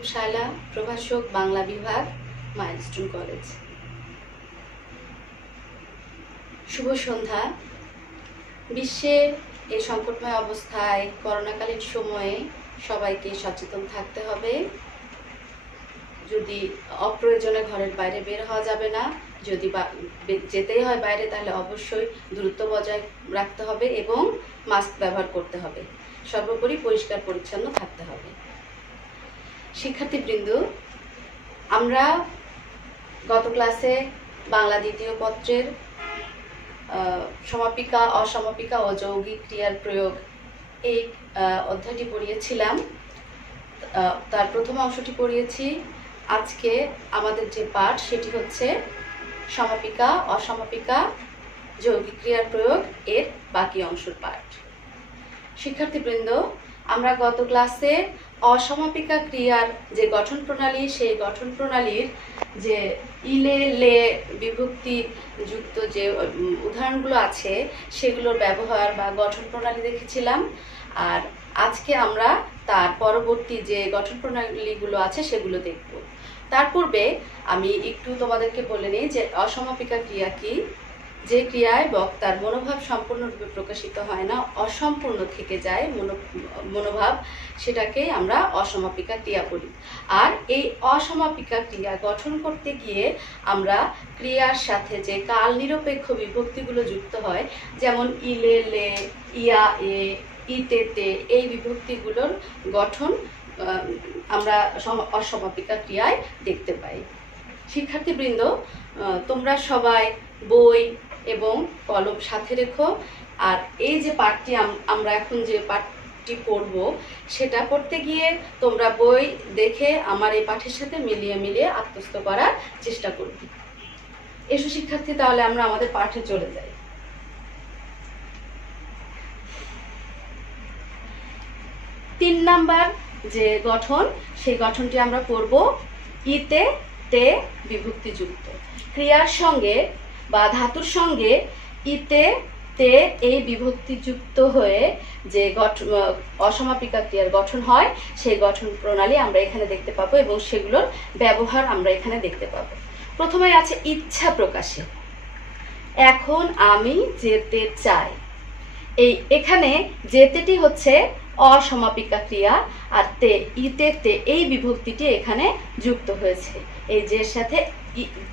মাহবুব শায়লা, প্রভাষক, বাংলা বিভাগ, milestone college. শুভ সন্ধ্যা। বিশ্বে এই সংকটময় অবস্থায় করোনাকালীন সময়ে সবাইকে সচেতন থাকতে হবে। যদি অপ্রয়োজনে ঘরের বাইরে বের হওয়া যাবে না, যদি যেতেই হয় বাইরে তাহলে অবশ্যই দূরত্ব বজায় রাখতে হবে এবং মাস্ক ব্যবহার করতে হবে। সর্বোপরি পরিষ্কার পরিচ্ছন্ন থাকতে হবে। শিক্ষার্থীবৃন্দ, আমরা গত ক্লাসে বাংলা দ্বিতীয় পত্রের সমাপিকা, অসমাপিকা ও যৌগিক ক্রিয়ার প্রয়োগ এই অধ্যায়টি পড়িয়েছিলাম। তার প্রথম অংশটি পড়িয়েছি। আজকে আমাদের যে পাঠ সেটি হচ্ছে সমাপিকা, অসমাপিকা, যৌগিক ক্রিয়ার প্রয়োগ এর বাকি অংশের পাঠ। শিক্ষার্থীবৃন্দ, আমরা গত ক্লাসে অসমাপিকা ক্রিয়ার যে গঠন প্রণালী, সেই গঠন প্রণালীর যে ইলে লে বিভক্তি যুক্ত যে উদাহরণগুলো আছে সেগুলোর ব্যবহার বা গঠন প্রণালী দেখেছিলাম। আর আজকে আমরা তার পরবর্তী যে গঠন প্রণালীগুলো আছে সেগুলো দেখব। তার পূর্বে আমি একটু তোমাদেরকে বলে নিই যে অসমাপিকা ক্রিয়া কি। যে ক্রিয়ায় বক্তার মনোভাব সম্পূর্ণরূপে প্রকাশিত হয় না, অসম্পূর্ণ থেকে যায় মনোভাব, সেটাকেই আমরা অসমাপিকা ক্রিয়া বলি। আর এই অসমাপিকা ক্রিয়া গঠন করতে গিয়ে আমরা ক্রিয়ার সাথে যে কাল নিরপেক্ষ বিভক্তিগুলো যুক্ত হয়, যেমন ইলে লে, ইয়া এ, ইতে তে, এই বিভক্তিগুলোর গঠন আমরা অসমাপিকা ক্রিয়ায় দেখতে পাই। শিক্ষার্থীবৃন্দ, তোমরা সবাই বই এবং কলম সাথে রেখো। আর এই যে পাঠটি আমরা এখন যে পাঠটি পড়ব, সেটা পড়তে গিয়ে তোমরা বই দেখে আমার এই পাঠের সাথে মিলিয়ে আত্মস্থ করার চেষ্টা করবে। এসো শিক্ষার্থী, তাহলে আমরা আমাদের পাঠে চলে যাই। 3 নাম্বার যে গঠন, সেই গঠনটি আমরা পড়ব ইতে তে বিভক্তিযুক্ত। ক্রিয়ার সঙ্গে বা ধাতুর সঙ্গে ইতে তে এই বিভক্তিযুক্ত হয়ে যে অসমাপিকা ক্রিয়ার গঠন হয়, সেই গঠন প্রণালী আমরা এখানে দেখতে পাবো এবং সেগুলোর ব্যবহার আমরা এখানে দেখতে পাবো। প্রথমে আছে ইচ্ছা প্রকাশে। এখন আমি যেতে চাই। এখানে যেতেটি হচ্ছে অসমাপিকা ক্রিয়া, আর তে, ইতে তে এই বিভক্তিটি এখানে যুক্ত হয়েছে। এই যে সাথে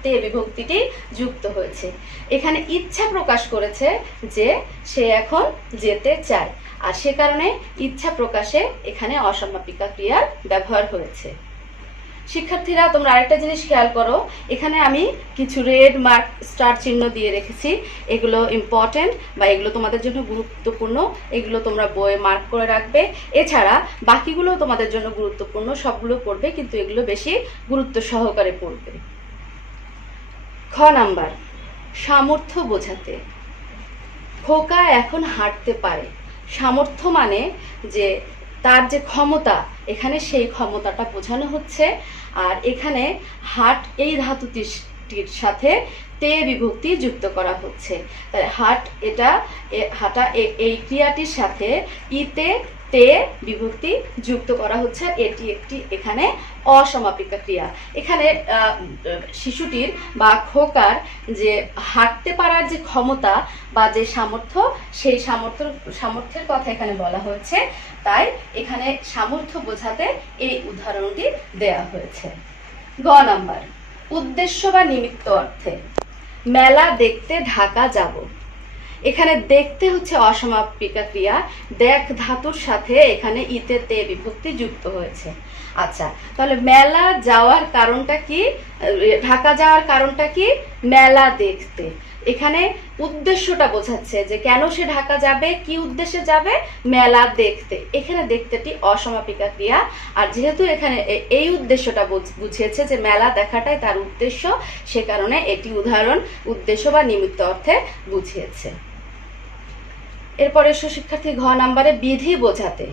তে বিভক্তিটি যুক্ত হয়েছে। এখানে ইচ্ছা প্রকাশ করেছে যে সে এখন যেতে চায়, আর সে কারণে ইচ্ছা প্রকাশে এখানে অসমাপিকা ক্রিয়ার ব্যবহার হয়েছে। শিক্ষার্থীরা, তোমরা আরেকটা জিনিস খেয়াল করো, এখানে আমি কিছু রেড মার্ক স্টার চিহ্ন দিয়ে রেখেছি। এগুলো ইম্পর্টেন্ট বা এগুলো তোমাদের জন্য গুরুত্বপূর্ণ, এগুলো তোমরা বইয়ে মার্ক করে রাখবে। এছাড়া বাকিগুলো তোমাদের জন্য গুরুত্বপূর্ণ, সবগুলো পড়বে, কিন্তু এগুলো বেশি গুরুত্ব সহকারে পড়বে। খ নাম্বার, সামর্থ্য বোঝাতে। খোকা এখন হাঁটতে পারে। সামর্থ্য মানে যে তার যে ক্ষমতা, এখানে সেই ক্ষমতাটা বোঝানো হচ্ছে। আর এখানে হাট এই ধাতুটির সাথে তে বিভক্তি যুক্ত করা হচ্ছে। তাই হাট, এটা হাঁটা, এই ক্রিয়াটির সাথে ইতে তে বিভক্তি যুক্ত করা হচ্ছে। এটি একটি এখানে অসমাপিকা ক্রিয়া। এখানে শিশুটির বা যে হাঁটতে পারার যে ক্ষমতা বা যে সামর্থ্য, সেই সামর্থ্যের কথা এখানে বলা হয়েছে। তাই এখানে সামর্থ্য বোঝাতে এই উদাহরণটি দেয়া হয়েছে। গ নাম্বার, উদ্দেশ্য বা নিমিত্ত অর্থে। মেলা দেখতে ঢাকা যাব। এখানে দেখতে হচ্ছে অসমাপিকা ক্রিয়া, দেখ ধাতুর সাথে এখানে ইতে তে বিভক্তি যুক্ত হয়েছে। আচ্ছা, তাহলে মেলা যাওয়ার কারণটা কি, ঢাকা যাওয়ার কারণটা কি? মেলা দেখতে। এখানে উদ্দেশ্যটা বোঝাচ্ছে যে কেন সে ঢাকা যাবে, কি উদ্দেশ্যে যাবে, মেলা দেখতে। এখানে দেখতেটি অসমাপিকা ক্রিয়া, আর যেহেতু এখানে এই উদ্দেশ্যটা বুঝিয়েছে যে মেলা দেখাটাই তার উদ্দেশ্য, সে কারণে এটি উদাহরণ উদ্দেশ্য বা নিমিত্ত অর্থে বুঝিয়েছে। এরপরে শিক্ষার্থী ঘ নাম্বারে, বিধি বোঝাতে।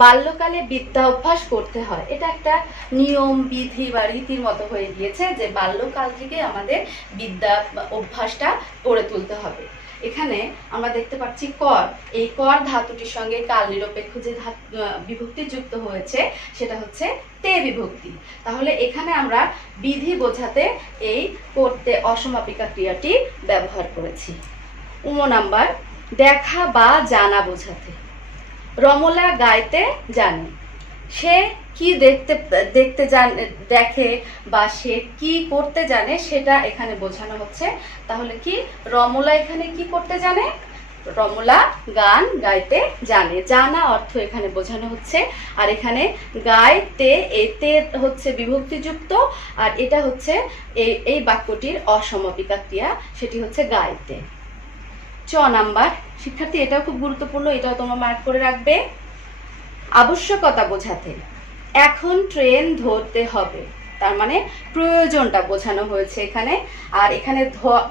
বাল্যকালে বিদ্যা অভ্যাস করতে হয়। এটা একটা নিয়ম, বিধি বা রীতির মতো হয়ে গিয়েছে যে বাল্যকাল থেকে আমাদের বিদ্যা অভ্যাসটা গড়ে তুলতে হবে। এখানে আমরা দেখতে পাচ্ছি কর, এই কর ধাতুটির সঙ্গে কাল নিরপেক্ষ যে বিভক্তি যুক্ত হয়েছে সেটা হচ্ছে তে বিভক্তি। তাহলে এখানে আমরা বিধি বোঝাতে এই করতে অসমাপিকা ক্রিয়াটি ব্যবহার করেছি। নাম্বার, দেখা বা জানা বোঝাতে। রমলা গাইতে জানে, সে কি দেখে বা সে কি করতে জানে সেটা এখানে বোঝানো হচ্ছে। তাহলে কি রমলা এখানে কি করতে জানে? রমলা গান গাইতে জানে, জানা অর্থ এখানে বোঝানো হচ্ছে। আর এখানে গাইতে, এতে হচ্ছে বিভক্তিযুক্ত, আর এটা হচ্ছে এই বাক্যটির অসমাপিকা ক্রিয়া, সেটি হচ্ছে গাইতে। নাম্বার, শিক্ষার্থী এটাও খুব গুরুত্বপূর্ণ, এটাও তোমরা মার্ক করে রাখবে। আবশ্যকতা বোঝাতে। এখন ট্রেন ধরতে হবে, তার মানে প্রয়োজনটা বোঝানো হয়েছে এখানে। আর এখানে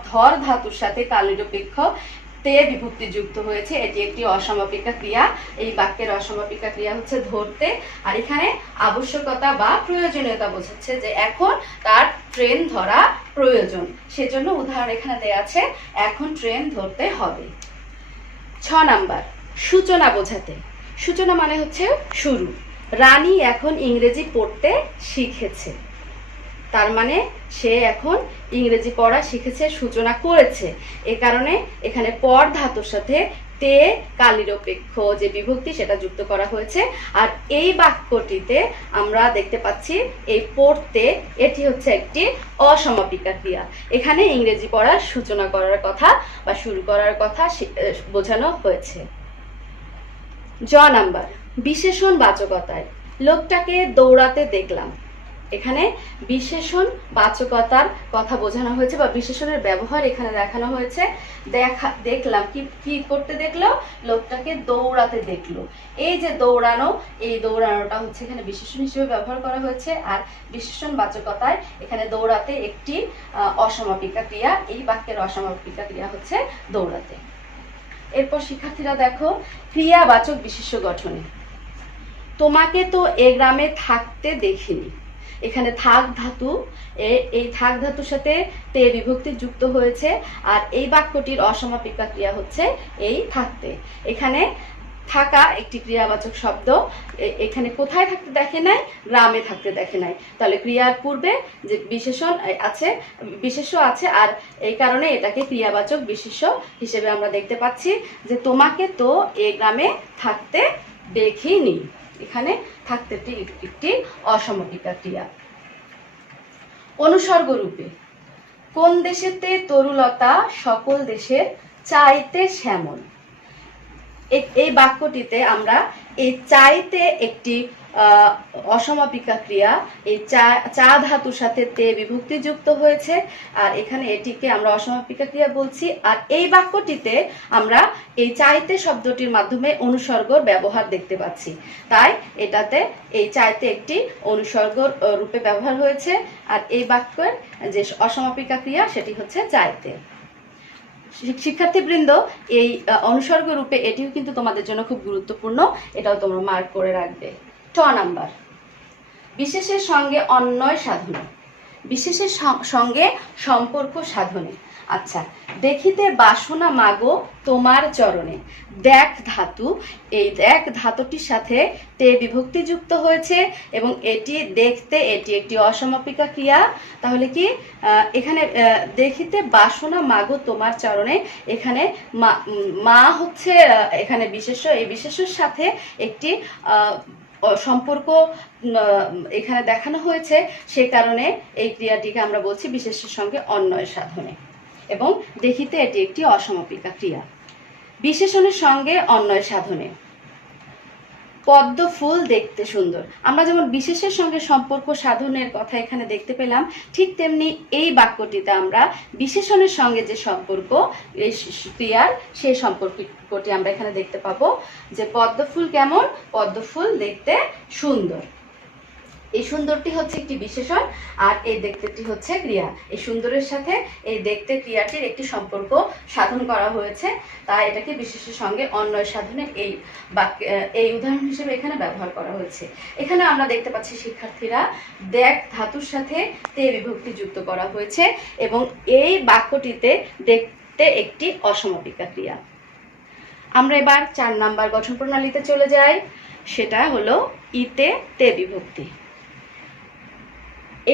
ধর ধাতুর সাথে কাল নিরপেক্ষ তে বিভক্তি যুক্ত হয়েছে, এটি একটি অসমাপিকা ক্রিয়া। এই বাক্যের অসমাপিকা ক্রিয়া হচ্ছে ধরতে। আর এখানে আবশ্যকতা বা প্রয়োজনীয়তা বোঝাচ্ছে যে এখন তার ট্রেন ধরা প্রয়োজন, সেজন্য উদাহরণ এখানে দেয়া আছে, এখন ট্রেন ধরতে হবে। নাম্বার, সূচনা বোঝাতে। সূচনা মানে হচ্ছে শুরু। রানী এখন ইংরেজি পড়তে শিখেছে, তার মানে সে এখন ইংরেজি পড়া শিখেছে, সূচনা করেছে। এ কারণে এখানে পর ধাতুর সাথে তে কাল নিরপেক্ষ যে বিভক্তি সেটা যুক্ত করা হয়েছে। আর এই বাক্যটিতে আমরা দেখতে পাচ্ছি এই পড়তে, এটি হচ্ছে একটি অসমাপিকা ক্রিয়া। এখানে ইংরেজি পড়ার সূচনা করার কথা বা শুরু করার কথা বোঝানো হয়েছে। নাম্বার, বিশেষণ বাচকতায়। লোকটাকে দৌড়াতে দেখলাম, এখানে বিশেষণ বাচকতার কথা বোঝানো হয়েছে বা বিশেষণের ব্যবহার এখানে দেখানো হয়েছে। দেখলাম কি করতে দেখলো? লোকটাকে দৌড়াতে দেখলো। এই যে দৌড়ানো, এই দৌড়ানোটা হচ্ছে এখানে বিশেষণ হিসেবে ব্যবহার করা হয়েছে। আর বিশেষণ বাচকতায় এখানে দৌড়াতে একটি অসমাপিকা ক্রিয়া, এই বাক্যের অসমাপিকা ক্রিয়া হচ্ছে দৌড়াতে। এরপর শিক্ষার্থীরা দেখো ক্রিয়াবাচক বিশেষ্য গঠনে। তোমাকে তো এ গ্রামে থাকতে দেখিনি, এখানে থাক ধাতু, এই থাক ধাতুর সাথে তে বিভক্তি যুক্ত হয়েছে। আর এই বাক্যটির অসমাপিকা ক্রিয়া হচ্ছে এই থাকতে। এখানে থাকা একটি ক্রিয়াবাচক শব্দ, এখানে কোথায় থাকতে দেখে নাই? গ্রামে থাকতে দেখে নাই। তাহলে ক্রিয়ার পূর্বে যে বিশেষণ আছে, বিশেষ্য আছে, আর এই কারণে এটাকে ক্রিয়াবাচক বিশেষ্য হিসেবে আমরা দেখতে পাচ্ছি যে তোমাকে তো এ গ্রামে থাকতে দেখিনি। এখানে থাকতে একটি অসমাপিকা ক্রিয়া। অনুসর্গ রূপে। কোন দেশেতে তরুলতা সকল দেশের চাইতে শ্যামল। এই বাক্যটিতে আমরা এই চাইতে একটি অসমাপিকা ক্রিয়া, এই চা ধাতুর সাথে তে বিভক্তি যুক্ত হয়েছে, আর এখানে এটিকে আমরা অসমাপিকা ক্রিয়া বলছি। আর এই বাক্যটিতে আমরা এই চাইতে শব্দটির মাধ্যমে অনুসর্গর ব্যবহার দেখতে পাচ্ছি, তাই এটাতে এই চাইতে একটি অনুসর্গ রূপে ব্যবহার হয়েছে। আর এই বাক্যের যে অসমাপিকা ক্রিয়া সেটি হচ্ছে চাইতে। শিক্ষার্থীবৃন্দ, এই অনুসর্গ রূপে এটিও কিন্তু তোমাদের জন্য খুব গুরুত্বপূর্ণ, এটাও তোমরা মার্ক করে রাখবে। নাম্বার, বিশেষের সঙ্গে অন্বয় সাধনে। বিশেষের সঙ্গে সম্পর্ক সাধনে। আচ্ছা, দেখিতে বাসনা মাগো তোমার চরণে। দেখ ধাতু, এই দেখ ধাতুটির সাথে তে বিভক্তি যুক্ত হয়েছে এবং এটি দেখতে, এটি একটি অসমাপিকা ক্রিয়া। তাহলে কি এখানে দেখিতে বাসনা মাগো তোমার চরণে, এখানে মা হচ্ছে এখানে বিশেষ্য, এই বিশেষ্যের সাথে একটি সম্পর্ক এখানে দেখানো হয়েছে, সে কারণে এই ক্রিয়াটিকে আমরা বলছি বিশেষ্যের সঙ্গে অন্বয় সাধনে। এবং দেখিতে এটি একটি অসমাপিকা ক্রিয়া। বিশেষণের সঙ্গে অন্বয় সাধনে। পদ্ম ফুল দেখতে সুন্দর। আমরা যেমন বিশেষের সঙ্গে সম্পর্ক সাধনের কথা এখানে দেখতে পেলাম, ঠিক তেমনি এই বাক্যটিতে আমরা বিশেষণের সঙ্গে যে সম্পর্ক এই ক্রিয়ার, সেই সম্পর্কটি আমরা এখানে দেখতে পাবো যে পদ্ম ফুল কেমন? পদ্ম ফুল দেখতে সুন্দর। এই সুন্দরটি হচ্ছে একটি বিশেষণ, আর এই দেখতেটি হচ্ছে ক্রিয়া। এই সুন্দরের সাথে এই দেখতে ক্রিয়াটির একটি সম্পর্ক সাধন করা হয়েছে, তাই এটাকে বিশেষের সঙ্গে অন্বয় সাধনে এই উদাহরণ হিসেবে এখানে ব্যবহার করা হয়েছে। এখানে আমরা দেখতে পাচ্ছি শিক্ষার্থীরা, দেখ ধাতুর সাথে তে বিভক্তি যুক্ত করা হয়েছে এবং এই বাক্যটিতে দেখতে তে একটি অসমাপিকা ক্রিয়া। আমরা এবার 4 নাম্বার গঠন প্রণালীতে চলে যাই, সেটা হলো ইতে তে বিভক্তি।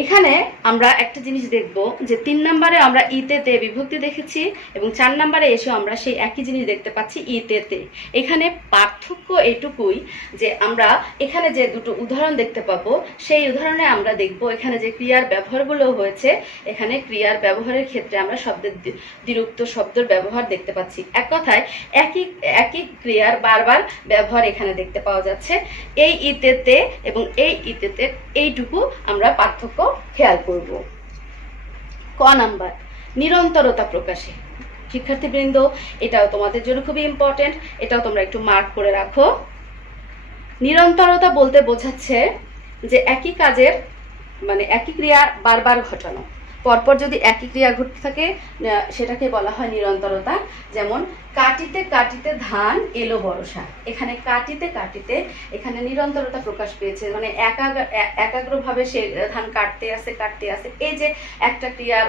এখানে আমরা একটা জিনিস দেখব যে 3 নম্বরে আমরা ইতে তে বিভক্তি দেখেছি এবং 4 নম্বরে এসে আমরা সেই একই জিনিস দেখতে পাচ্ছি ইতে তে। এখানে পার্থক্য এটুকুই যে আমরা এখানে যে দুটো উদাহরণ দেখতে পাবো সেই উদাহরণে আমরা দেখব এখানে যে ক্রিয়ার ব্যবহারগুলো হয়েছে, এখানে ক্রিয়ার ব্যবহারের ক্ষেত্রে আমরা শব্দের দ্বিরুক্ত শব্দের ব্যবহার দেখতে পাচ্ছি। এক কথায় একই ক্রিয়ার বারবার ব্যবহার এখানে দেখতে পাওয়া যাচ্ছে। এই ইতে তে এবং এই ইতে তে এইটুকু আমরা পার্থক্য খেয়াল করব। ক নাম্বার নিরন্তরতা প্রকাশে। শিক্ষার্থীবৃন্দ, এটাও তোমাদের জন্য খুবই ইম্পর্টেন্ট, এটাও তোমরা একটু মার্ক করে রাখো। নিরন্তরতা বলতে বোঝাচ্ছে যে একই কাজের মানে একই ক্রিয়া বারবার ঘটানো, পরপর যদি একই ক্রিয়া ঘটতে থাকে সেটাকে বলা হয় নিরন্তরতা। যেমন কাটিতে কাটিতে ধান এলো বর্ষা, এখানে কাটিতে কাটিতে এখানে নিরন্তরতা প্রকাশ পেয়েছে, মানে একাগ্রভাবে সে ধান কাটতে আসে, এই যে একটা ক্রিয়া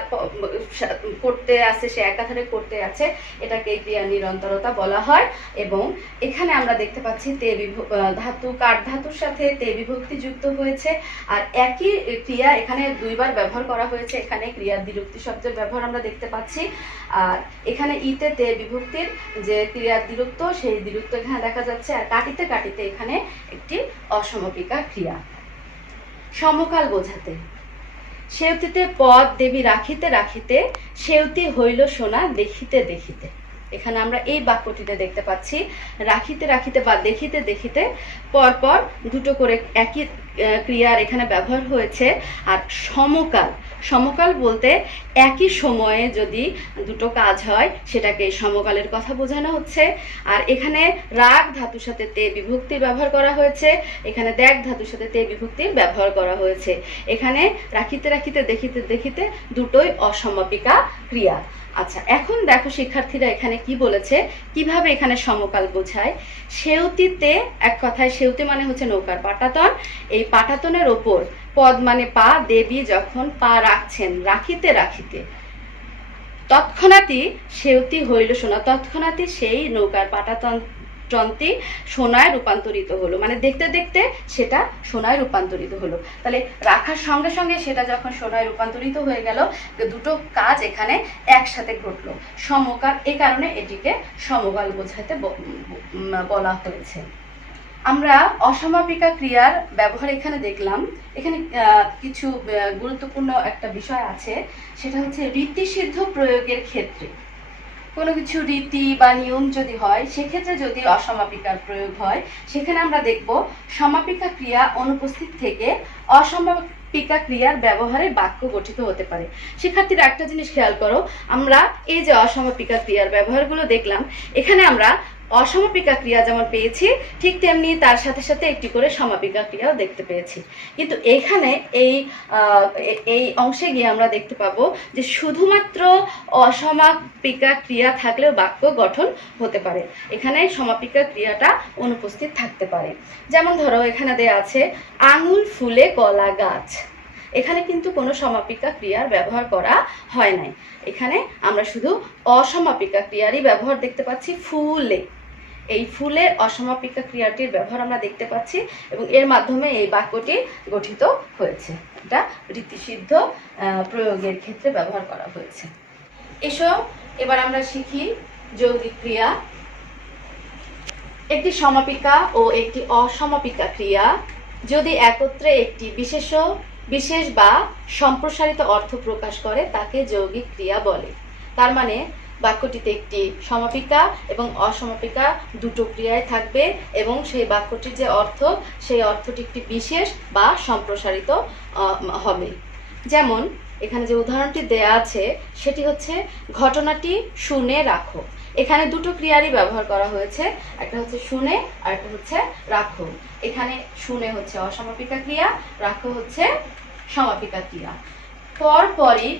করতে আসে, সে একাধারে করতে আছে, এটাকে এই ক্রিয়া নিরন্তরতা বলা হয়। এবং এখানে আমরা দেখতে পাচ্ছি তে ধাতু কাঠ ধাতুর সাথে তে বিভক্তি যুক্ত হয়েছে, আর একই ক্রিয়া এখানে দুইবার ব্যবহার করা হয়েছে। এখানে ক্রিয়ার দ্বিরুক্তি শব্দের ব্যবহার আমরা দেখতে পাচ্ছি, আর এখানে ইতে তে বিভক্তির যে ক্রিয়ার দ্বিরুক্ত সেই দ্বিরুক্ত এখানে দেখা যাচ্ছে, আর কাটিতে কাটিতে এখানে একটি অসমাপিকা ক্রিয়া। সমকাল বোঝাতে সেউতিতে পদ দেবী রাখিতে রাখিতে সেউতি হইল সোনা দেখিতে দেখিতে। এখানে আমরা এই বাক্যটিতে দেখতে পাচ্ছি রাখিতে রাখিতে বা দেখিতে দেখিতে পরপর দুটো করে একই ক্রিয়ার এখানে ব্যবহার হয়েছে। আর সমকাল, সমকাল বলতে একই সময়ে যদি দুটো কাজ হয় সেটাকে সমকালের কথা বোঝানো হচ্ছে। আর এখানে রাগ ধাতুর সাথে তে বিভক্তির ব্যবহার করা হয়েছে, এখানে দেখ ধাতুর সাথে তে বিভক্তির ব্যবহার করা হয়েছে। এখানে রাখিতে রাখিতে দেখিতে দেখিতে দুটোই অসমাপিকা ক্রিয়া। আচ্ছা, এখন দেখো শিক্ষার্থীরা এখানে কি বলেছে, কিভাবে এখানে সমকাল বোঝায়। সেউতিতে, এক কথায় সেউতি মানে হচ্ছে নৌকার পাটাতন, এই পাটাতনের ওপর পদ মানে পা, দেবী যখন পা রাখছেন রাখিতে রাখিতে তৎক্ষণাৎই সেউতি হইল সোনা, তৎক্ষণাৎই সেই নৌকার পাটাতনটি সোনায় রূপান্তরিত হলো, মানে দেখতে দেখতে সেটা সোনায় রূপান্তরিত হলো। তাহলে রাখার সঙ্গে সঙ্গে সেটা যখন সোনায় রূপান্তরিত হয়ে গেল, দুটো কাজ এখানে একসাথে ঘটলো, সমকাল, এই কারণে এটিকে সমকাল বোঝাতে বলা হয়েছে। আমরা অসমাপিকা ক্রিয়ার ব্যবহার এখানে দেখলাম। এখানে কিছু গুরুত্বপূর্ণ একটা বিষয় আছে, সেটা হচ্ছে রীতিসিদ্ধ প্রয়োগের ক্ষেত্রে কোনো কিছু রীতি বা নিয়ম যদি হয়, সেক্ষেত্রে যদি অসমাপিকার প্রয়োগ হয়, সেখানে আমরা দেখব সমাপিকা ক্রিয়া অনুপস্থিত থেকে অসমাপিকা ক্রিয়ার ব্যবহারে বাক্য গঠিত হতে পারে। শিক্ষার্থীরা একটা জিনিস খেয়াল করো, আমরা এই যে অসমাপিকা ক্রিয়ার ব্যবহারগুলো দেখলাম, এখানে আমরা অসমাপিকা ক্রিয়া যেমন পেয়েছি ঠিক তেমনি তার সাথে সাথে একটি করে সমাপিকা ক্রিয়াও দেখতে পেয়েছি। কিন্তু এখানে এই অংশে গিয়ে আমরা দেখতে পাবো যে শুধুমাত্র অসমাপিকা ক্রিয়া থাকলেও বাক্য গঠন হতে পারে, এখানে সমাপিকা ক্রিয়াটা অনুপস্থিত থাকতে পারে। যেমন ধরো এখানে দেয়া আছে আঙুল ফুলে কলা গাছ, এখানে কিন্তু কোনো সমাপিকা ক্রিয়ার ব্যবহার করা হয় নাই, এখানে আমরা শুধু অসমাপিকা ক্রিয়ারই ব্যবহার দেখতে পাচ্ছি। ফুলে, এই ফুলে অসমাপিকা ক্রিয়াটির ব্যবহার আমরা দেখতে পাচ্ছি এবং এর মাধ্যমে এই বাক্যটি গঠিত হয়েছে। এটা রীতিসিদ্ধ প্রয়োগের ক্ষেত্রে ব্যবহার করা হয়েছে। এসো এবার আমরা শিখি যৌগিক ক্রিয়া। একটি সমাপিকা ও একটি অসমাপিকা ক্রিয়া যদি একত্রে একটি বিশেষ বা সম্প্রসারিত অর্থ প্রকাশ করে তাকে যৌগিক ক্রিয়া বলে। তার মানে বাক্যটিতে একটি সমাপিকা এবং অসমাপিকা দুটো ক্রিয়ায় থাকবে এবং সেই বাক্যটির যে অর্থ, সেই অর্থটি একটি বিশেষ বা সম্প্রসারিত হবে। যেমন এখানে যে উদাহরণটি দেয়া আছে সেটি হচ্ছে ঘটনাটি শুনে রাখো। এখানে দুটো ক্রিয়ারই ব্যবহার করা হয়েছে, একটা হচ্ছে শুনে আর একটা হচ্ছে রাখো। এখানে শুনে হচ্ছে অসমাপিকা ক্রিয়া, রাখো হচ্ছে সমাপিকা ক্রিয়া। পরপরই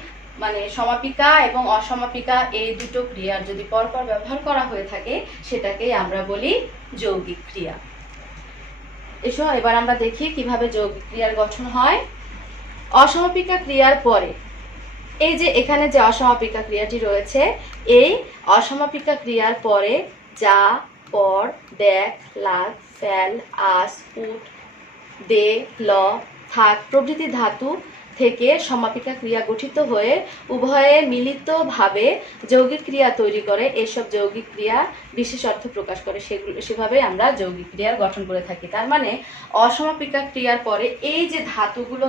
মানে সমাপিকা এবং অসমাপিকা এই দুটো ক্রিয়ার যদি পরপর ব্যবহার করা হয়ে থাকে সেটাকেই আমরা বলি যৌগিক ক্রিয়া। এসো এবার আমরা দেখি কিভাবে যৌগিক ক্রিয়ার গঠন হয়। অসমাপিকা ক্রিয়ার পরে এই যে এখানে যে অসমাপিকা ক্রিয়াটি রয়েছে, এই অসমাপিকা ক্রিয়ার পরে যা, পর, দেখ, লাগ, ফেল, আস, উঠ, দে, ল, থাক প্রভৃতি ধাতু থেকে সমাপিকা ক্রিয়া গঠিত হয়ে উভয়ে মিলিতভাবে যৌগিক ক্রিয়া তৈরি করে। এসব যৌগিক ক্রিয়া বিশেষ অর্থ প্রকাশ করে, সেভাবে আমরা যৌগিক ক্রিয়ার গঠন করে থাকি। তার মানে অসমাপিকা ক্রিয়ার পরে এই যে ধাতুগুলো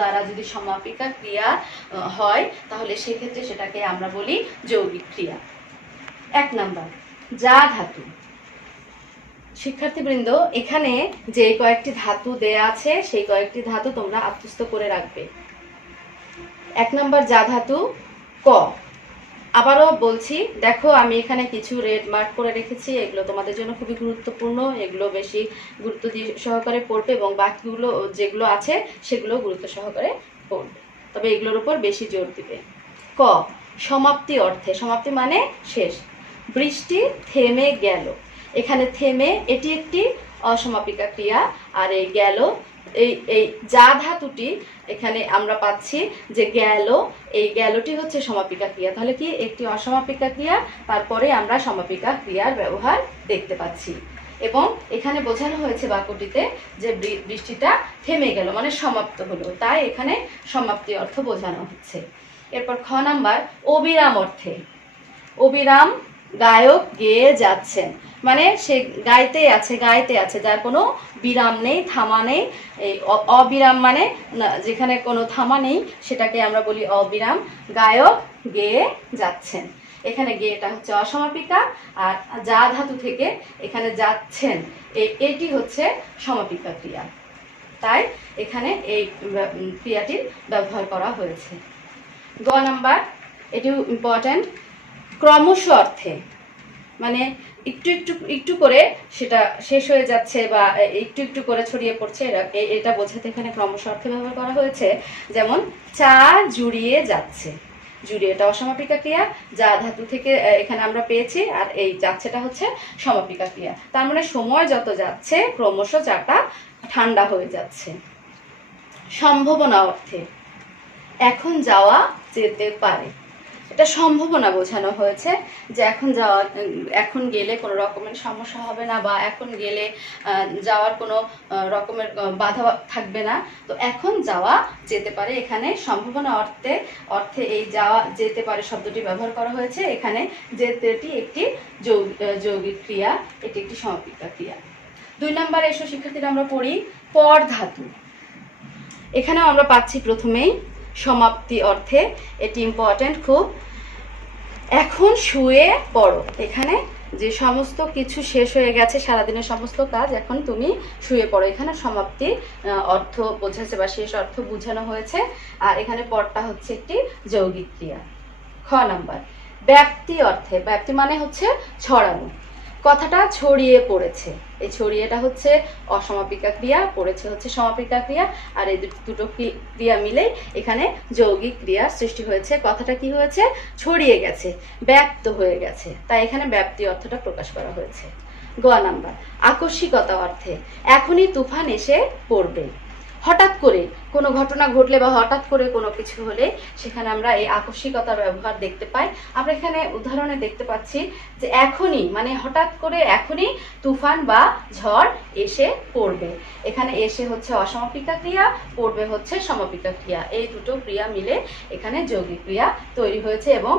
দ্বারা যদি সমাপিকা ক্রিয়া হয় তাহলে সেক্ষেত্রে সেটাকে আমরা বলি যৌগিক ক্রিয়া। 1 নাম্বার, যা ধাতু। শিক্ষার্থীবৃন্দ, এখানে যে কয়েকটি ধাতু দেয়া আছে সেই কয়েকটি ধাতু তোমরা আত্মস্থ করে রাখবে। 1 নাম্বার, যা ধাতু। ক, আবারও বলছি, দেখো আমি এখানে কিছু রেড মার্ক করে রেখেছি, এগুলো তোমাদের জন্য খুবই গুরুত্বপূর্ণ, এগুলো বেশি গুরুত্ব দিয়ে সহকারে পড়বে এবং বাকিগুলো যেগুলো আছে সেগুলো গুরুত্ব সহকারে পড়বে, তবে এগুলোর উপর বেশি জোর দিবে। ক, সমাপ্তি অর্থে। সমাপ্তি মানে শেষ। বৃষ্টি থেমে গেল। এখানে থেমে এটি একটি অসমাপিকা ক্রিয়া, আর এই গেল, এই যা ধাতুটি এখানে আমরা পাচ্ছি যে গেল, এই গেলটি হচ্ছে সমাপিকা ক্রিয়া। তাহলে কি একটি অসমাপিকা ক্রিয়া, তারপরে আমরা সমাপিকা ক্রিয়ার ব্যবহার দেখতে পাচ্ছি। এবং এখানে বোঝানো হয়েছে বাক্যটিতে যে বৃষ্টিটা থেমে গেল মানে সমাপ্ত হলো, তাই এখানে সমাপ্তি অর্থ বোঝানো হচ্ছে। এরপর খ নাম্বার, অবিরাম অর্থে। অবিরাম, গায়ক গেয়ে যাচ্ছেন মানে সে গাইতে আছে, যার কোনো বিরাম নেই, থামা নেই। এই অবিরাম মানে যেখানে কোনো থামা নেই সেটাকে আমরা বলি অবিরাম। গায়ক গেয়ে যাচ্ছেন, এখানে গেয়েটা হচ্ছে অসমাপিকা, আর যা ধাতু থেকে এখানে যাচ্ছেন এটি হচ্ছে সমাপিকা ক্রিয়া, তাই এখানে এই ক্রিয়াটির ব্যবহার করা হয়েছে। গ নাম্বার, এটিও ইম্পর্ট্যান্ট, ক্রমশ অর্থে মানে একটু করে সেটা শেষ হয়ে যাচ্ছে বা একটু করে ছড়িয়ে পড়ছে, এটা বোঝাতে এখানে ক্রমশ অর্থে ব্যবহার করা হয়েছে। যেমন চা জুড়িয়ে যাচ্ছে, জুড়িয়ে এটা অসমাপিকা ক্রিয়া, যা ধাতু থেকে এখানে আমরা পেয়েছি, আর এই যাচ্ছেটা হচ্ছে সমাপিকা ক্রিয়া। তার মানে সময় যত যাচ্ছে ক্রমশ চাটা ঠান্ডা হয়ে যাচ্ছে। সম্ভাবনা অর্থে, এখন যাওয়া যেতে পারে, এটা সম্ভাবনা বোঝানো হয়েছে যে এখন গেলে কোনো রকমের সমস্যা হবে না, বা এখন গেলে যাওয়ার কোনো রকমের বাধা থাকবে না, তো এখন যাওয়া যেতে পারে। এখানে সম্ভাবনা অর্থে এই যাওয়া যেতে পারে শব্দটি ব্যবহার করা হয়েছে। এখানে যেতেটি একটি যৌগিক ক্রিয়া, এটি একটি সমাপিকা ক্রিয়া। 2 নম্বরে এসো শিক্ষার্থীরা আমরা পড়ি পর ধাতু। এখানেও আমরা পাচ্ছি প্রথমেই সমাপ্তি অর্থে, এটি ইম্পর্ট্যান্ট খুব। এখন শুয়ে পড়ো, এখানে যে সমস্ত কিছু শেষ হয়ে গেছে, সারাদিনের সমস্ত কাজ, এখন তুমি শুয়ে পড়ো, এখানে সমাপ্তি অর্থ বোঝাচ্ছে বা শেষ অর্থ বোঝানো হয়েছে। আর এখানে পরটা হচ্ছে একটি যৌগিক ক্রিয়া। খ নাম্বার, ব্যাপ্তি অর্থে। ব্যাপ্তি মানে হচ্ছে ছড়ানো, কথাটা ছড়িয়ে পড়েছে, এই ছড়িয়েটা হচ্ছে অসমাপিকা ক্রিয়া, পড়েছে হচ্ছে সমাপিকা ক্রিয়া, আর এই দুটো ক্রিয়া মিলেই এখানে যৌগিক ক্রিয়ার সৃষ্টি হয়েছে। কথাটা কি হয়েছে? ছড়িয়ে গেছে, ব্যাপ্ত হয়ে গেছে, তাই এখানে ব্যাপ্তি অর্থটা প্রকাশ করা হয়েছে। গ নাম্বার, আকস্মিকতা অর্থে। এখনই তুফান এসে পড়বে। হঠাৎ করে কোনো ঘটনা ঘটলে বা হঠাৎ করে কোনো কিছু হলে সেখানে আমরা এই আকস্মিকতার ব্যবহার দেখতে পাই। আমরা এখানে উদাহরণে দেখতে পাচ্ছি যে এখনই মানে হঠাৎ করে এখনই তুফান বা ঝড় এসে পড়বে। এখানে এসে হচ্ছে অসমাপিকা ক্রিয়া, পড়বে হচ্ছে সমাপিকা ক্রিয়া, এই দুটো ক্রিয়া মিলে এখানে যৌগিক ক্রিয়া তৈরি হয়েছে এবং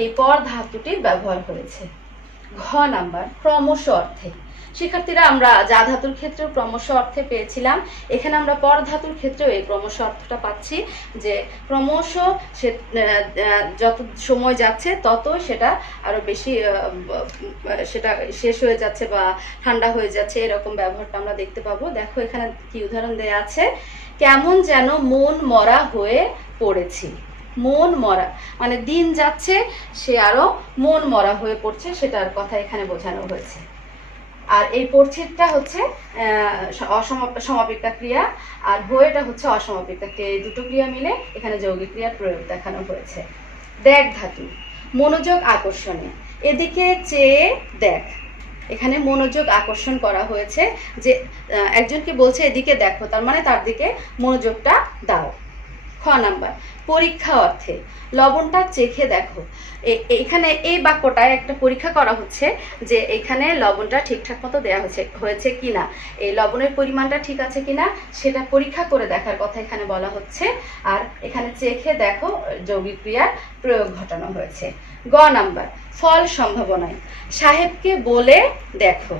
এই পর ধাতুটির ব্যবহার হয়েছে। ঘ নাম্বার, ক্রমশ অর্থে। শিক্ষার্থীরা আমরা যা ধাতুর ক্ষেত্রেও ক্রমশ অর্থে পেয়েছিলাম, এখানে আমরা পর ধাতুর ক্ষেত্রেও এই ক্রমশ অর্থটা পাচ্ছি যে ক্রমশ যত সময় যাচ্ছে তত সেটা আরো বেশি সেটা শেষ হয়ে যাচ্ছে বা ঠান্ডা হয়ে যাচ্ছে, এরকম ব্যবহারটা আমরা দেখতে পাবো। দেখো এখানে কি উদাহরণ দেয়া আছে, কেমন যেন মন মরা হয়ে পড়েছি। মন মরা মানে দিন যাচ্ছে সে আরো মন মরা হয়ে পড়ছে, সেটার কথা এখানে বোঝানো হয়েছে। আর এই পরিচ্ছেদটা হচ্ছে সমাপিকা ক্রিয়া, আর হয়েটা হচ্ছে অসমাপিকা ক্রিয়া, এই দুটো ক্রিয়া মিলে এখানে যৌগিক ক্রিয়ার প্রয়োগ দেখানো হয়েছে। দেখ ধাতু, মনোযোগ আকর্ষণে। এদিকে চেয়ে দেখ, এখানে মনোযোগ আকর্ষণ করা হয়েছে যে একজনকে বলছে এদিকে দেখো, তার মানে তার দিকে মনোযোগটা দাও। খ নাম্বার পরীক্ষা অর্থে, লবণটা চেখে দেখো। এখানে এই বাক্যটায় একটা পরীক্ষা করা হচ্ছে যে এখানে লবণটা ঠিকঠাক মতো দেওয়া হয়েছে কিনা, এই লবণের পরিমাণটা ঠিক আছে কিনা সেটা পরীক্ষা করে দেখার কথা এখানে বলা হচ্ছে। আর এখানে চেখে দেখো যৌগিক ক্রিয়ার প্রয়োগ ঘটানো হয়েছে। গ নাম্বার ফল সম্ভাবনায়, সাহেবকে বলে দেখো।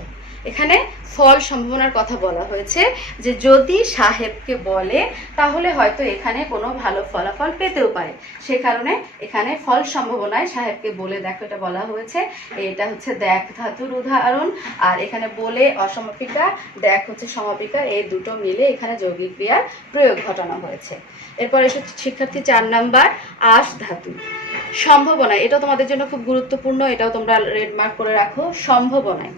এখানে ফল সম্ভাবনার কথা বলা হয়েছে যে যদি সাহেবকে বলে তাহলে হয়তো এখানে কোনো ভালো ফলাফল পেতেও পারে, সে কারণে এখানে ফল সম্ভাবনায় সাহেবকে বলে দেখো এটা বলা হয়েছে। এটা হচ্ছে দেখ ধাতুর উদাহরণ, আর এখানে বলে অসমাপিকা, দেখ হচ্ছে সমাপিকা, এই দুটো মিলে এখানে যৌগিক ক্রিয়ার প্রয়োগ ঘটানো হয়েছে। এরপর এসে শিক্ষার্থী 4 নাম্বার আশ ধাতু সম্ভাবনা, এটা তোমাদের জন্য খুব গুরুত্বপূর্ণ, এটাও তোমরা রেড মার্ক করে রাখো। সম্ভাবনায়,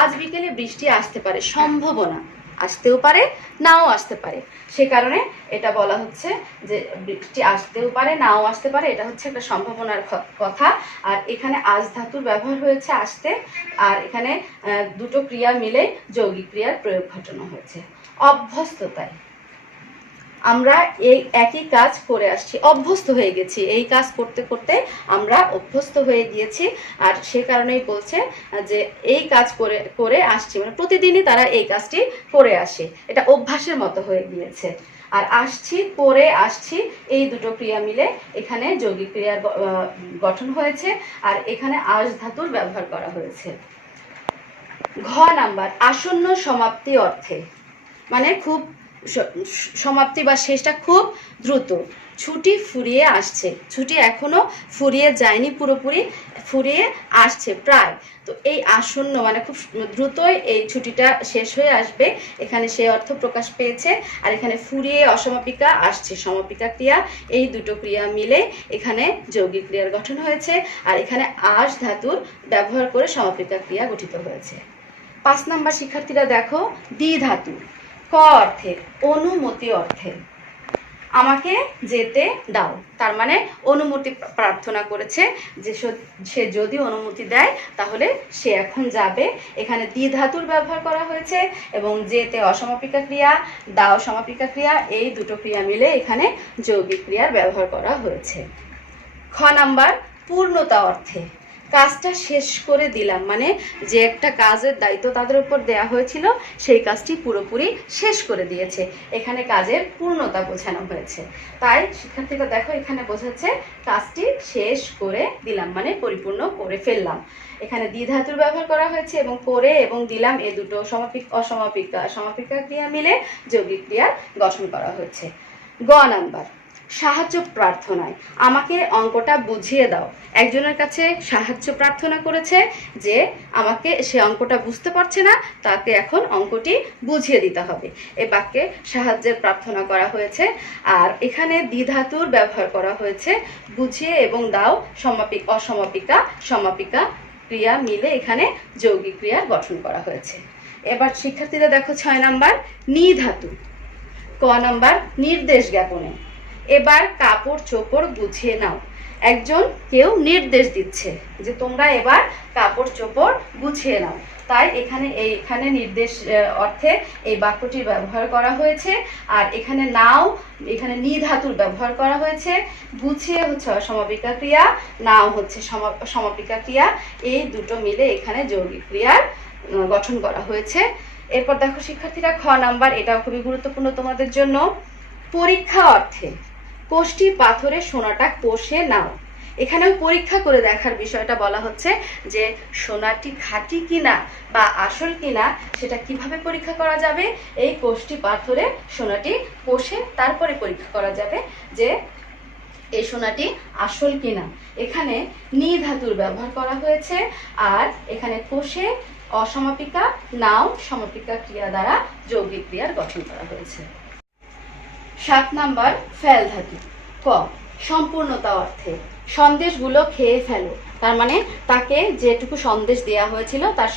আজ বিকেলে বৃষ্টি আসতে পারে, সম্ভাবনা, আসতেও পারে নাও আসতে পারে, সে কারণে এটা বলা হচ্ছে যে বৃষ্টি আসতেও পারে নাও আসতে পারে, এটা হচ্ছে একটা সম্ভাবনার কথা। আর এখানে আজ ধাতুর ব্যবহার হয়েছে আসতে, আর এখানে দুটো ক্রিয়া মিলে যৌগিক ক্রিয়ার প্রয়োগ ঘটানো হয়েছে। অভ্যস্ততায়, আমরা এই একই কাজ করে আসছি, অভ্যস্ত হয়ে গেছি, এই কাজ করতে করতে আমরা অভ্যস্ত হয়ে গিয়েছি, আর সে কারণেই বলছে যে এই কাজ করে করে আসছি, মানে প্রতিদিনই তারা এই কাজটি করে আসে, এটা অভ্যাসের মতো হয়ে গিয়েছে। আর আসছি, করে আসছি, এই দুটো ক্রিয়া মিলে এখানে যৌগিক ক্রিয়ার গঠন হয়েছে, আর এখানে আশ ধাতুর ব্যবহার করা হয়েছে। ঘ নাম্বার আসন্ন সমাপ্তি অর্থে, মানে খুব সমাপ্তি বা শেষটা খুব দ্রুত, ছুটি ফুরিয়ে আসছে, ছুটি এখনো ফুরিয়ে যায়নি, পুরোপুরি ফুরিয়ে আসছে প্রায়। তো এই আসন্ন মানে খুব দ্রুতই এই ছুটিটা শেষ হয়ে আসবে, এখানে সেই অর্থ প্রকাশ পেয়েছে। আর এখানে ফুরিয়ে অসমাপিকা, আসছে সমাপিকা ক্রিয়া, এই দুটো ক্রিয়া মিলে এখানে যৌগিক ক্রিয়ার গঠন হয়েছে, আর এখানে আশ ধাতুর ব্যবহার করে সমাপিকা ক্রিয়া গঠিত হয়েছে। 5 নাম্বার শিক্ষার্থীরা দেখো দ্বি ধাতু, ক অর্থে, অনুমতি অর্থে, আমাকে যেতে দাও, তার মানে অনুমতি প্রার্থনা করেছে যে সে যদি অনুমতি দেয় তাহলে সে এখন যাবে। এখানে দ্বি ধাতুর ব্যবহার করা হয়েছে এবং যেতে অসমাপিকা ক্রিয়া, দাও সমাপিকা ক্রিয়া, এই দুটো ক্রিয়া মিলে এখানে যৌগিক ক্রিয়ার ব্যবহার করা হয়েছে। খ নাম্বার পূর্ণতা অর্থে, কাজটা শেষ করে দিলাম, মানে যে একটা কাজের দায়িত্ব তাদের উপর দেয়া হয়েছিল সেই কাজটি পুরোপুরি শেষ করে দিয়েছে, এখানে কাজের পূর্ণতা বোঝানো হয়েছে। তাই শিক্ষার্থীরা দেখো এখানে বোঝাচ্ছে কাজটি শেষ করে দিলাম মানে পরিপূর্ণ করে ফেললাম। এখানে দ্বি ধাতুর ব্যবহার করা হয়েছে এবং করে এবং দিলাম এই দুটো সমাপিকা ক্রিয়া মিলে যৌগিক ক্রিয়ার গঠন করা হয়েছে। গ নাম্বার সাহায্য প্রার্থনায়, আমাকে অঙ্কটা বুঝিয়ে দাও, একজনের কাছে সাহায্য প্রার্থনা করেছে যে আমাকে সে অঙ্কটা বুঝতে পারছে না, তাকে এখন অঙ্কটি বুঝিয়ে দিতে হবে, এই বাক্যে সাহায্যের প্রার্থনা করা হয়েছে। আর এখানে দ্বি ধাতুর ব্যবহার করা হয়েছে, বুঝিয়ে এবং দাও সমাপিকা ক্রিয়া মিলে এখানে যৌগিক ক্রিয়ার গঠন করা হয়েছে। এবার শিক্ষার্থীরা দেখো 6 নাম্বার নি ধাতু, ক নাম্বার নির্দেশ জ্ঞাপনে, এবার কাপড় চোপড় গুছিয়ে নাও, একজন কেউ নির্দেশ দিচ্ছে যে তোমরা এবার কাপড় চোপড় গুছিয়ে নাও, তাই এখানে নির্দেশ অর্থে এই বাক্যটির ব্যবহার করা হয়েছে। আর এখানে নাও, এখানে নি ধাতুর ব্যবহার করা হয়েছে, গুছিয়ে হচ্ছে অসমাপিকা ক্রিয়া, নাও হচ্ছে সমাপিকা ক্রিয়া, এই দুটো মিলে এখানে যৌগিক ক্রিয়ার গঠন করা হয়েছে। এরপর দেখো শিক্ষার্থীরা খ নাম্বার, এটাও খুবই গুরুত্বপূর্ণ তোমাদের জন্য, পরীক্ষা অর্থে, কোষ্ঠী পাথরে সোনাটা কষে নাও, এখানেও পরীক্ষা করে দেখার বিষয়টা বলা হচ্ছে যে সোনাটি খাঁটি কিনা বা আসল কিনা সেটা কিভাবে পরীক্ষা করা যাবে, এই কোষ্ঠী পাথরে সোনাটি কষে তারপরে পরীক্ষা করা যাবে যে এই সোনাটি আসল কিনা। এখানে নি ধাতুর ব্যবহার করা হয়েছে, আর এখানে কষে অসমাপিকা, নাও সমাপিকা ক্রিয়া দ্বারা যৌগিক ক্রিয়ার গঠন করা হয়েছে। 7 নাম্বার ফেল ধাতু, ক সম্পূর্ণতা অর্থে, সন্দেশগুলো খেয়ে ফেলো, তার মানে তাকে যেটুকু সন্দেশ দেওয়া হয়েছিল তার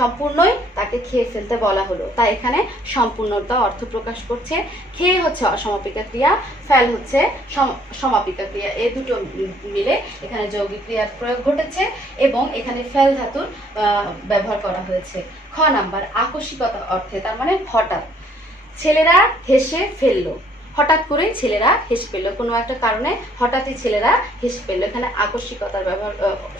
সম্পূর্ণই তাকে খেয়ে ফেলতে বলা হলো, তাই এখানে সম্পূর্ণতা অর্থ প্রকাশ করছে। খেয়ে হচ্ছে অসমাপিকা ক্রিয়া, ফেল হচ্ছে সমাপিকা ক্রিয়া, এই দুটো মিলে এখানে যৌগিক ক্রিয়ার প্রয়োগ ঘটেছে এবং এখানে ফেল ধাতুর ব্যবহার করা হয়েছে। খ নাম্বার আকস্মিকতা অর্থে, তার মানে হঠাৎ, ছেলেরা হেসে ফেললো, হঠাৎ করেই ছেলেরা হেসে পেল, কোনো একটা কারণে হঠাৎই ছেলেরা হেসে পেল। এখানে আকস্মিকতার ব্যবহার,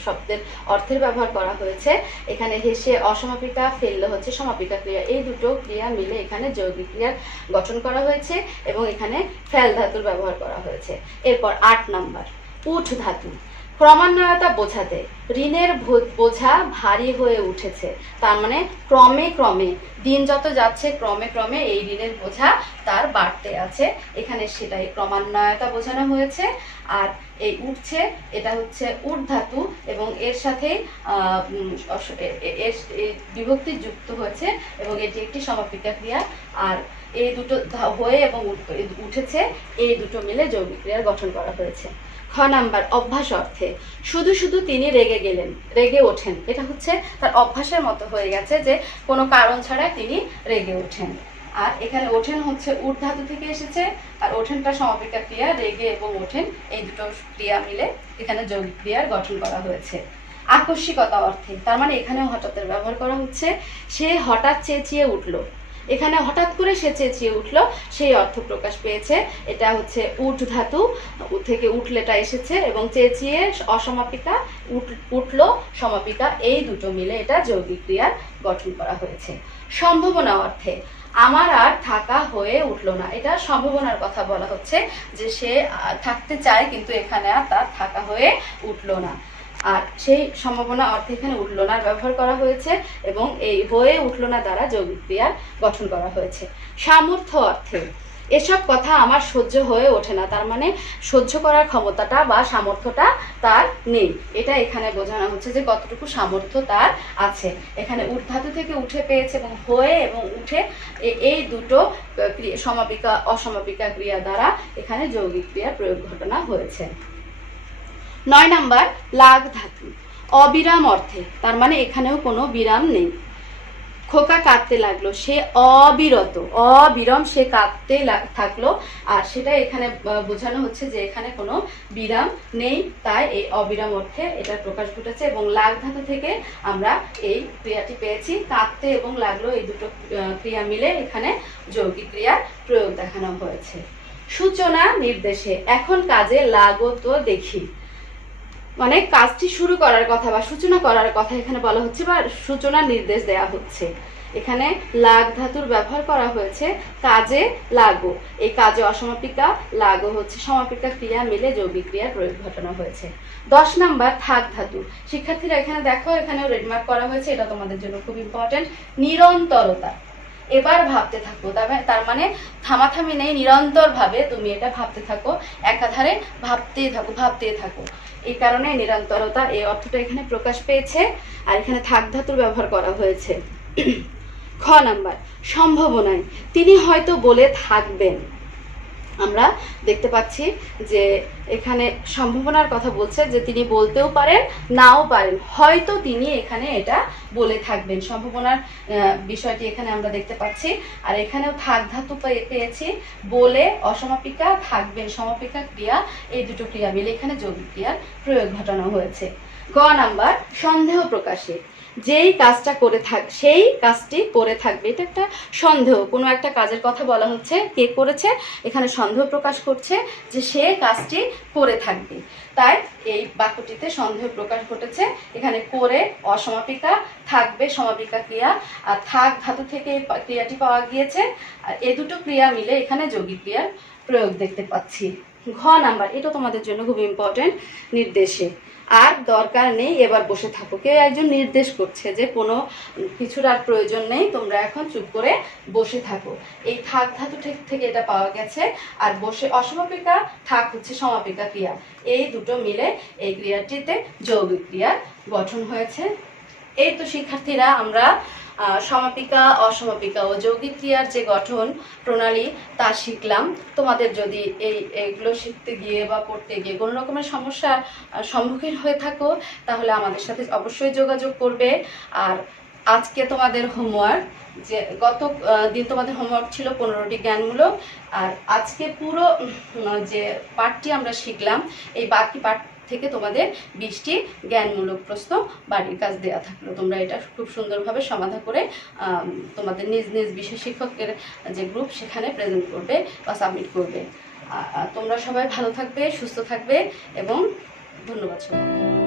শব্দের অর্থের ব্যবহার করা হয়েছে। এখানে হেসে অসমাপিকা, ফেললে হচ্ছে সমাপিকা ক্রিয়া, এই দুটো ক্রিয়া মিলে এখানে যৌগিক ক্রিয়ার গঠন করা হয়েছে এবং এখানে ফেল ধাতুর ব্যবহার করা হয়েছে। এরপর 8 নাম্বার উঠ ধাতু। ক্রমান্বয়তা বোঝাতে ঋণের বোঝা ভারী হয়ে উঠেছে, তার মানে ক্রমে ক্রমে দিন যত যাচ্ছে ক্রমে ক্রমে এই ঋণের বোঝা তার বাড়তে আছে, এখানে সেটাই ক্রমান্বয়তা বোঝানো হয়েছে। আর এই উঠছে এটা হচ্ছে উঠ ধাতু এবং এর সাথে বিভক্তি যুক্ত হয়েছে এবং এটি একটি সমাপিকা ক্রিয়া। আর এই দুটো হয়ে এবং উঠেছে, এই দুটো মিলে যৌগিক ক্রিয়ার গঠন করা হয়েছে। খ নাম্বার অভ্যাস অর্থে শুধু শুধু তিনি রেগে গেলেন, রেগে ওঠেন, এটা হচ্ছে তার অভ্যাসের মতো হয়ে গেছে যে কোনো কারণ ছাড়াই তিনি রেগে ওঠেন। আর এখানে ওঠেন হচ্ছে উঠ ধাতু থেকে এসেছে, আর ওঠেনটা সমাপিকা ক্রিয়া, রেগে এবং ওঠেন এই দুটো ক্রিয়া মিলে এখানে যৌগিক ক্রিয়ার গঠন করা হয়েছে। আকস্মিকতা অর্থে, তার মানে এখানেও হঠাৎের ব্যবহার করা হচ্ছে। সে হঠাৎ চেঁচিয়ে উঠল, এখানে হঠাৎ করে সে চেঁচিয়ে উঠল, সেই অর্থ প্রকাশ পেয়েছে। এটা হচ্ছে উঠ ধাতু থেকে উঠলেটা এসেছে এবং চেঁচিয়ে অসমাপিকা, উঠল সমাপিকা, এই দুটো মিলে এটা যৌগিক ক্রিয়ার গঠন করা হয়েছে। সম্ভাবনা অর্থে আমার আর থাকা হয়ে উঠল না, এটা সম্ভাবনার কথা বলা হচ্ছে যে সে থাকতে চায় কিন্তু এখানে আর তার থাকা হয়ে উঠল না, আর সেই সম্ভাবনা অর্থে এখানে উঠল না ব্যবহার করা হয়েছে এবং এই হয়ে উঠল না দ্বারা যৌগিক ক্রিয়ার গঠন করা হয়েছে। সামর্থ্য অর্থে এসব কথা আমার সহ্য হয়ে ওঠে না, তার মানে সহ্য করার ক্ষমতাটা বা সামর্থ্যটা তার নেই, এটা এখানে বোঝানো হচ্ছে যে কতটুকু সামর্থ্য তার আছে। এখানে উঠ ধাতু থেকে উঠে পেয়েছে এবং হয়ে এবং উঠে এই দুটো সমাপিকা অসমাপিকা ক্রিয়া দ্বারা এখানে যৌগিক ক্রিয়ার প্রয়োগ ঘটনা হয়েছে। 9 নাম্বার লাগ ধাতু অবিরাম অর্থে, তার মানে এখানেও কোনো বিরাম নেই। খোকা কাঁদতে লাগলো, সে অবিরম সে কাঁদতে থাকলো, আর সেটা এখানে বোঝানো হচ্ছে যে এখানে কোনো বিরাম নেই, তাই এই অবিরাম অর্থে এটার প্রকাশ ঘটেছে। এবং লাগ ধাতু থেকে আমরা এই ক্রিয়াটি পেয়েছি, কাঁদতে এবং লাগলো এই দুটো ক্রিয়া মিলে এখানে যৌগিক ক্রিয়ার প্রয়োগ দেখানো হয়েছে। সূচনা নির্দেশে এখন কাজে লাগো তো দেখি, মানে কাজটি শুরু করার কথা বা সূচনা করার কথা এখানে বলা হচ্ছে বা সূচনার নির্দেশ দেয়া হচ্ছে। এখানে লাগ ধাতুর ব্যবহার করা হয়েছে, কাজে লাগো, এই কাজে অসমাপিকা, লাগো হচ্ছে সমাপিকা ক্রিয়া মিলে যৌগিক ক্রিয়ার প্রয়োগ ঘটানো হয়েছে। 10 নাম্বার থাক ধাতু। শিক্ষার্থীরা এখানে দেখো, এখানেও রেডমার্ক করা হয়েছে, এটা তোমাদের জন্য খুব ইম্পর্টেন্ট। নিরন্তরতা, এবার ভাবতে থাকো, তার মানে থামাথামি নেই, নিরন্তর ভাবে তুমি এটা ভাবতে থাকো, একাধারে ভাবতেই থাকো, এই কারণে নিরন্তরতা এই অর্থটা এখানে প্রকাশ পেয়েছে। আর এখানে থাক ধাতুর ব্যবহার করা হয়েছে। খ নাম্বার সম্ভাবনায় তিনি হয়তো বলে থাকবেন, আমরা দেখতে পাচ্ছি যে এখানে সম্ভাবনার কথা বলছে যে তিনি বলতেও পারেন নাও পারেন, হয়তো তিনি এখানে এটা বলে থাকবেন, সম্ভাবনার বিষয়টি এখানে আমরা দেখতে পাচ্ছি। আর এখানেও থাক ধাতু পেয়েছি, বলে অসমাপিকা, থাকবেন সমাপিকা ক্রিয়া, এই দুটো ক্রিয়া মিলে এখানে যৌগিক ক্রিয়ার প্রয়োগ ঘটানো হয়েছে। গ নাম্বার সন্দেহ প্রকাশে যেই কাজটা সেই কাজটি করে থাকবে, এটা একটা সন্দেহ, কোনো একটা কাজের কথা বলা হচ্ছে, কে করেছে, এখানে সন্দেহ প্রকাশ করছে যে সে কাজটি করে থাকবে, তাই এই বাক্যটিতে সন্দেহ প্রকাশ ঘটেছে। এখানে করে অসমাপিকা, থাকবে সমাপিকা ক্রিয়া, আর থাক ধাতু থেকে এই ক্রিয়াটি পাওয়া গিয়েছে, আর এই দুটো ক্রিয়া মিলে এখানে যৌগিক ক্রিয়ার প্রয়োগ দেখতে পাচ্ছি। ঘ নাম্বার, এটা তোমাদের জন্য খুব ইম্পর্টেন্ট, নির্দেশে আর দরকার নেই এবার বসে থাকো, কেউ একজন নির্দেশ করছে যে কোনো কিছুর আর প্রয়োজন নেই, তোমরা এখন চুপ করে বসে থাকো, এই থাক ধাতু থেকে এটা পাওয়া গেছে। আর বসে অসমাপিকা, থাক হচ্ছে সমাপিকা ক্রিয়া, এই দুটো মিলে এই ক্রিয়াটিতে যৌগিক ক্রিয়ার গঠন হয়েছে। এই তো শিক্ষার্থীরা আমরা সমাপিকা, অসমাপিকা ও যৌগিক ক্রিয়ার যে গঠন প্রণালী তা শিখলাম। তোমাদের যদি এইগুলো শিখতে গিয়ে বা পড়তে গিয়ে কোনো রকমের সমস্যার সম্মুখীন হয়ে থাকো তাহলে আমাদের সাথে অবশ্যই যোগাযোগ করবে। আর আজকে তোমাদের হোমওয়ার্ক, যে গত দিন তোমাদের হোমওয়ার্ক ছিল 15টি জ্ঞানমূলক, আর আজকে পুরো যে পাঠটি আমরা শিখলাম এই বাকি থেকে তোমাদের 20টি জ্ঞানমূলক প্রশ্ন বাড়ির কাজ দেওয়া থাকলো। তোমরা এটা খুব সুন্দরভাবে সমাধান করে তোমাদের নিজ নিজ বিষয় শিক্ষকের যে গ্রুপ সেখানে প্রেজেন্ট করবে বা সাবমিট করবে। তোমরা সবাই ভালো থাকবে, সুস্থ থাকবে এবং ধন্যবাদ সবাই।